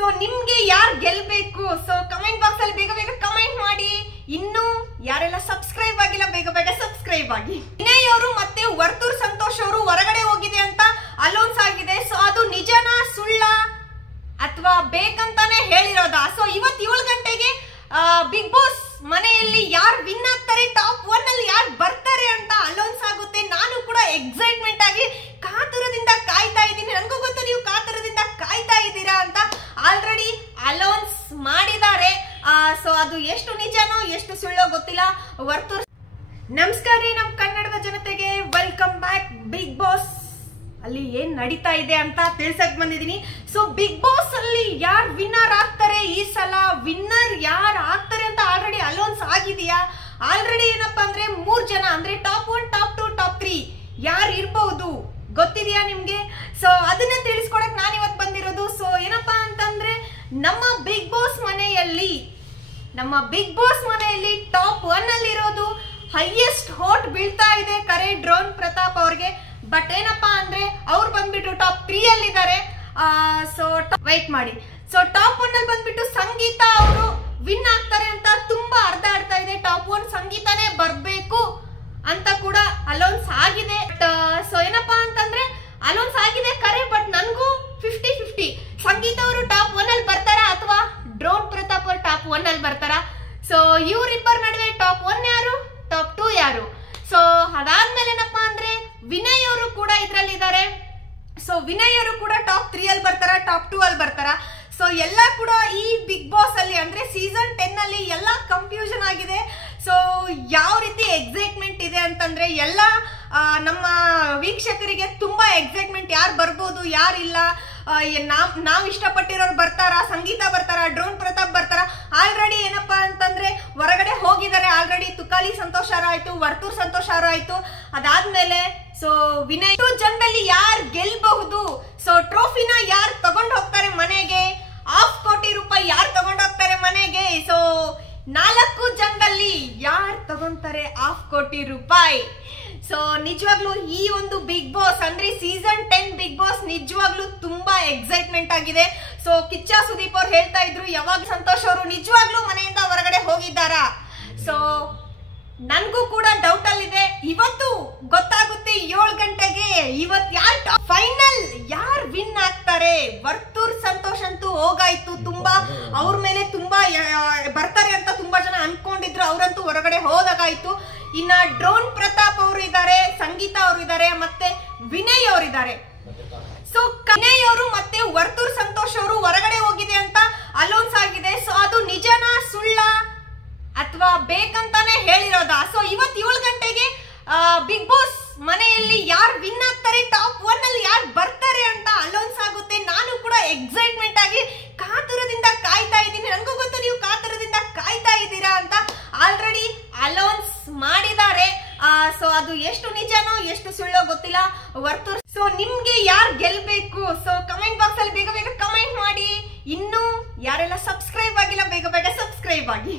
So ನಿಮ್ಗೆ ಯಾರು ಗೆಲ್ಬೇಕು? ಸೊ ಕಮೆಂಟ್ ಬಾಕ್ಸ್ ಅಲ್ಲಿ ಬೇಗ ಬೇಗ ಕಮೆಂಟ್ ಮಾಡಿ. ಇನ್ನು ಯಾರೆಲ್ಲ ಸಬ್ಸ್ಕ್ರೈಬ್ ಆಗಿಲ್ಲ ಬೇಗ ಬೇಗ ಸಬ್ಸ್ಕ್ರೈಬ್ ಆಗಿ. ವಿನಯ್ ಅವರು ಮತ್ತೆ ವರ್ತೂರ್ ಸಂತೋಷ್ ಅವರು ಹೊರಗಡೆ ಹೋಗಿದೆ ಅಂತ ಅನೌನ್ಸ್ ಆಗಿದೆ. ಸೊ ಅದು ನಿಜನಾ ಸುಳ್ಳ ಅಥವಾ ಬೇಕಂತಾನೆ ಹೇಳಿರೋದಾ? ಸೊ ಇವತ್ತು 7 ಗಂಟೆಗೆ ಬಿಗ್ ಬಾಸ್ ಮನೆಯಲ್ಲಿ ಯಾರು ವಿನ್ ಆಗ್ತಾರೆ, ಟಾಪ್ 1 ಅಲ್ಲಿ ಯಾರು ಬರ್ತಾರೆ ಅಂತ ಅನೌನ್ಸ್ ಆಗುತ್ತೆ. ನಾನು ಕೂಡ ಎಕ್ಸೈಟ್ಮೆಂಟ್ ಆಗಿ ಕಾತುರದಿಂದ ಕಾಯ್ತಾ ಇದ್ದೀನಿ. ನನಗೂ ಗೊತ್ತು ನೀವು ಕಾತುರದಿಂದ ಕಾಯ್ತಾ ಇದ್ದೀರಾ ಅಂತ. ಆಲ್ರೆಡಿ ಅನೌನ್ಸ್ ಮಾಡಿದ್ದಾರೆ. ಸೊ ಅದು ಎಷ್ಟು ನಿಜನೋ ಎಷ್ಟು ಸುಳ್ಳೋ ಗೊತ್ತಿಲ್ಲ. ವರ್ತೂರ್ ನಮಸ್ಕಾರ ರೀ ನಮ್ಮ ಕನ್ನಡದ ಜನತೆಗೆ. Welcome back. ಬಿಗ್ ಬಾಸ್ ಅಲ್ಲಿ ಏನ್ ನಡೀತಾ ಇದೆ ಅಂತ ತಿಳ್ಸಕ್ ಬಂದಿದ್ದೀನಿ. ಸೊ ಬಿಗ್ ಬಾಸ್ ಅಲ್ಲಿ ಯಾರು ವಿನ್ನರ್ ಆಗ್ತಾರೆ, ಈ ಸಲ ವಿನ್ನರ್ ಯಾರು ಆಗ್ತಾರೆ ಅಂತ ಆಲ್ರೆಡಿ ಅನೌನ್ಸ್ ಆಗಿದೆಯಾ? ಆಲ್ರೆಡಿ ಏನಪ್ಪಾ ಅಂದ್ರೆ 3 ಜನ ಅಂದ್ರೆ ಟಾಪ್ 1, ಟಾಪ್ 2, ಟಾಪ್ 3 ಯಾರು ಇರ್ಬಹುದು ಗೊತ್ತಿದೆಯಾ ನಿಮ್ಗೆ? ಸೊ ಅದನ್ನ ತಿಳಿಸ್ಕೊಡಕ್ ನಾನು ಇವತ್ತು ಬಂದಿರೋದು. ಸೊ ಏನಪ್ಪಾ ಅಂತಂದ್ರೆ ನಮ್ಮ ಬಿಗ್ ಬಾಸ್ ಮನೆಯಲ್ಲಿ ಟಾಪ್ 1 ಅಲ್ಲಿ ಇರೋದು ಹೈಯೆಸ್ಟ್ ಹೋಟ್ ಬೀಳ್ತಾ ಇದೆ ಕರೆ ಡ್ರೋನ್ ಪ್ರತಾಪ್ ಅವ್ರಿಗೆ. ಬಟ್ ಏನಪ್ಪಾ ಅಂದ್ರೆ ಅವ್ರು ಬಂದ್ಬಿಟ್ಟು ಟಾಪ್ 3 ಅಲ್ಲಿ ಇದ್ದಾರೆ. ಸೊ ವೈಟ್ ಮಾಡಿ. ಸೊ ಟಾಪ್ 1 ಅಲ್ಲಿ ಬಂದ್ಬಿಟ್ಟು ಸಂಗೀತ ಅವರು ವಿನ್ ಆಗ್ತಾರೆ ಅಂತ ತುಂಬಾ ಅರ್ಧ ಆಡ್ತಾ ಇದೆ. ಟಾಪ್ 1 ಸಂಗೀತಾನೇ ಬರ್ಬೇಕು ಅಂತ ಕೂಡ ಅನೌನ್ಸ್ ಆಗಿದೆ. ಸೊ ಏನಪ್ಪಾ ಅಂತಂದ್ರೆ ಅನೌನ್ಸ್ ಆಗಿದೆ ಕರೆ, ಬಟ್ ನನ್ಗೂ 50-50 ಸಂಗೀತ ಅವರು ಟಾಪ್ 1 ಅಲ್ಲಿ ಬರ್ತಾರಾ ಅಥವಾ ಡ್ರೋನ್ ಪ್ರತಾಪ್ ಅವರು ಟಾಪ್ 1 ಅಲ್ಲಿ ಬರ್ತಾರಾ? ಸೊ ಇವ್ರಿಬ್ಬರ ನಡುವೆ ಟಾಪ್ 1 ಯಾರು, ಟಾಪ್ 2 ಯಾರು? ಸೊ ಅದಾದ್ಮೇಲೆ ಏನಪ್ಪಾ ಅಂದ್ರೆ ವಿನಯ್ ಅವರು ಕೂಡ ಇದ್ರಲ್ಲಿ ಇದ್ದಾರೆ. ಸೊ ವಿನಯ್ ಅವರು ಕೂಡ ಟಾಪ್ 3 ಅಲ್ಲಿ ಬರ್ತಾರ, ಟಾಪ್ 2 ಅಲ್ಲಿ ಬರ್ತಾರ? ಸೊ ಎಲ್ಲ ಕೂಡ ಈ ಬಿಗ್ ಬಾಸ್ ಅಲ್ಲಿ ಅಂದ್ರೆ ಸೀಸನ್ 10 ಅಲ್ಲಿ ಎಲ್ಲ ಕನ್ಫ್ಯೂಷನ್ ಆಗಿದೆ. ಸೊ ಯಾವ ರೀತಿ ಎಕ್ಸೈಟ್ಮೆಂಟ್ ಇದೆ ಅಂತಂದ್ರೆ ಎಲ್ಲ ನಮ್ಮ ವೀಕ್ಷಕರಿಗೆ ತುಂಬಾ ಎಕ್ಸೈಟ್ಮೆಂಟ್. ಯಾರು ಬರ್ಬೋದು, ಯಾರಿಲ್ಲ, ನಾವ್ ಇಷ್ಟಪಟ್ಟಿರೋರು ಬರ್ತಾರ, ಸಂಗೀತ ಬರ್ತಾರ, ಡ್ರೋನ್ ಪ್ರತಾಪ್ ಬರ್ತಾರ? ಆಲ್ರೆಡಿ ಏನಪ್ಪಾ ಅಂತಂದ್ರೆ ಹೊರಗಡೆ ಹೋಗಿದ್ದಾರೆ. ಆಲ್ರೆಡಿ ತುಕಾಲಿ ಸಂತೋಷ್ ಅವರ ಆಯ್ತು, ವರ್ತೂರ್ ಸಂತೋಷ್ ಅವರ ಆಯ್ತು. ಅದಾದ್ಮೇಲೆ ಸೊ ವಿನಯ್ ಜನರಲ್ಲಿ ಯಾರು ಗೆಲ್ಬಹುದು, ಸೊ ಟ್ರೋಫಿನ ಯಾರು ತಗೊಂಡ್ ಹೋಗ್ತಾರೆ ಮನೆಗೆ, 5 ಕೋಟಿ ರೂಪಾಯಿ ಯಾರು ತಗೊಂಡ್ ಹೋಗ್ತಾರೆ ಮನೆಗೆ? ಸೊ 4 ಜನದಲ್ಲಿ ಯಾರು ತಗೊಂತಾರೆ 5 ಕೋಟಿ ರೂಪಾಯಿ? ಸೊ ನಿಜವಾಗ್ಲೂ ಈ ಒಂದು ಬಿಗ್ ಬಾಸ್ ಅಂದ್ರೆ ಸೀಸನ್ 10 ಬಿಗ್ ಬಾಸ್ ನಿಜವಾಗ್ಲೂ ತುಂಬಾ ಎಕ್ಸೈಟ್ಮೆಂಟ್ ಆಗಿದೆ. ಸೊ ಕಿಚ್ಚ ಸುದೀಪ್ ಅವ್ರು ಹೇಳ್ತಾ ಇದ್ರು ಯಾವಾಗ ಸಂತೋಷ್ ಅವರು ನಿಜವಾಗ್ಲೂ ಮನೆಯಿಂದ ಹೊರಗಡೆ ಹೋಗಿದ್ದಾರಾ? ಸೊ ನನ್ಗೂ ಕೂಡ ಡೌಟ್ ಅಲ್ಲಿದೆ. ಇವತ್ತು ಗೊತ್ತಾಗುತ್ತೆ 7 ಗಂಟೆಗೆ. ಇವತ್ತು ಯಾರು ಫೈನಲ್ ಯಾರು ವಿನ್ ಆಗ್ತಾರೆ? ವರ್ತೂರ್ ಸಂತೋಷ್ ಅಂತೂ ಹೋಗಾಯ್ತು. ತುಂಬಾ ಅವ್ರ ಮೇಲೆ ತುಂಬಾ ಬರ್ತಾರೆ ಅಂತ ತುಂಬಾ ಜನ ಅನ್ಕೊಂಡಿದ್ರು. ಅವರಂತೂ ಹೊರಗಡೆ ಹೋದಾಗಾಯ್ತು. ಇನ್ನ ಡ್ರೋನ್ ಪ್ರತಾಪ್ ಅವರು ಇದ್ದಾರೆ, ಸಂಗೀತ ಅವರು ಇದ್ದಾರೆ, ಮತ್ತೆ ವಿನಯ್ ಅವರು ಇದ್ದಾರೆ. ಸೊ ವಿನಯ್ ಅವರು ಮತ್ತೆ ವರ್ತೂರ್ ಸಂತೋಷ್ ಅವರು ಹೊರಗಡೆ ಹೋಗಿದೆ ಅಂತ ಅನೌನ್ಸ್ ಆಗಿದೆ. ಸೊ ಅದು ನಿಜನಾ ಸುಳ್ಳ ಅಥವಾ ಬೇಕಂತಾನೆ ಹೇಳಿರೋದಾ? ಸೊ ಇವತ್ತು 7 ಗಂಟೆಗೆ ಬಿಗ್ ಬಾಸ್ ಮನೆಯಲ್ಲಿ ಯಾರು ವಿನ್ ಆಗ್ತಾರೆ, ಟಾಪ್ 1 ಅಲ್ಲಿ ಯಾರು ಬರ್ತಾರೆ ಅಂತ ಅನೌನ್ಸ್ ಆಗುತ್ತೆ. ನಾನು ಕೂಡ ಎಕ್ಸೈಟ್ಮೆಂಟ್ ಆಗಿ ಕಾತುರದಿಂದ ಕಾಯ್ತಾ ಇದ್ದೀನಿ. ನನಗೂ ಗೊತ್ತು ನೀವು ಕಾತುರದಿಂದ ಕಾಯ್ತಾ ಇದ್ದೀರಾ ಅಂತ. ಆಲ್ರೆಡಿ ಅನೌನ್ಸ್ ಮಾಡಿದ್ದಾರೆ. ಸೊ ಅದು ಎಷ್ಟು ನಿಜನೋ ಎಷ್ಟು ಸುಳ್ಳೋ ಗೊತ್ತಿಲ್ಲ. ವರ್ತೂರ್ ಸೊ ನಿಮ್ಗೆ ಯಾರು ಗೆಲ್ಬೇಕು? ಸೊ ಕಮೆಂಟ್ ಬಾಕ್ಸ್ ಅಲ್ಲಿ ಬೇಗ ಬೇಗ ಕಮೆಂಟ್ ಮಾಡಿ. ಇನ್ನು ಯಾರೆಲ್ಲ ಸಬ್ಸ್ಕ್ರೈಬ್ ಆಗಿಲ್ಲ ಬೇಗ ಬೇಗ ಸಬ್ಸ್ಕ್ರೈಬ್ ಆಗಿ.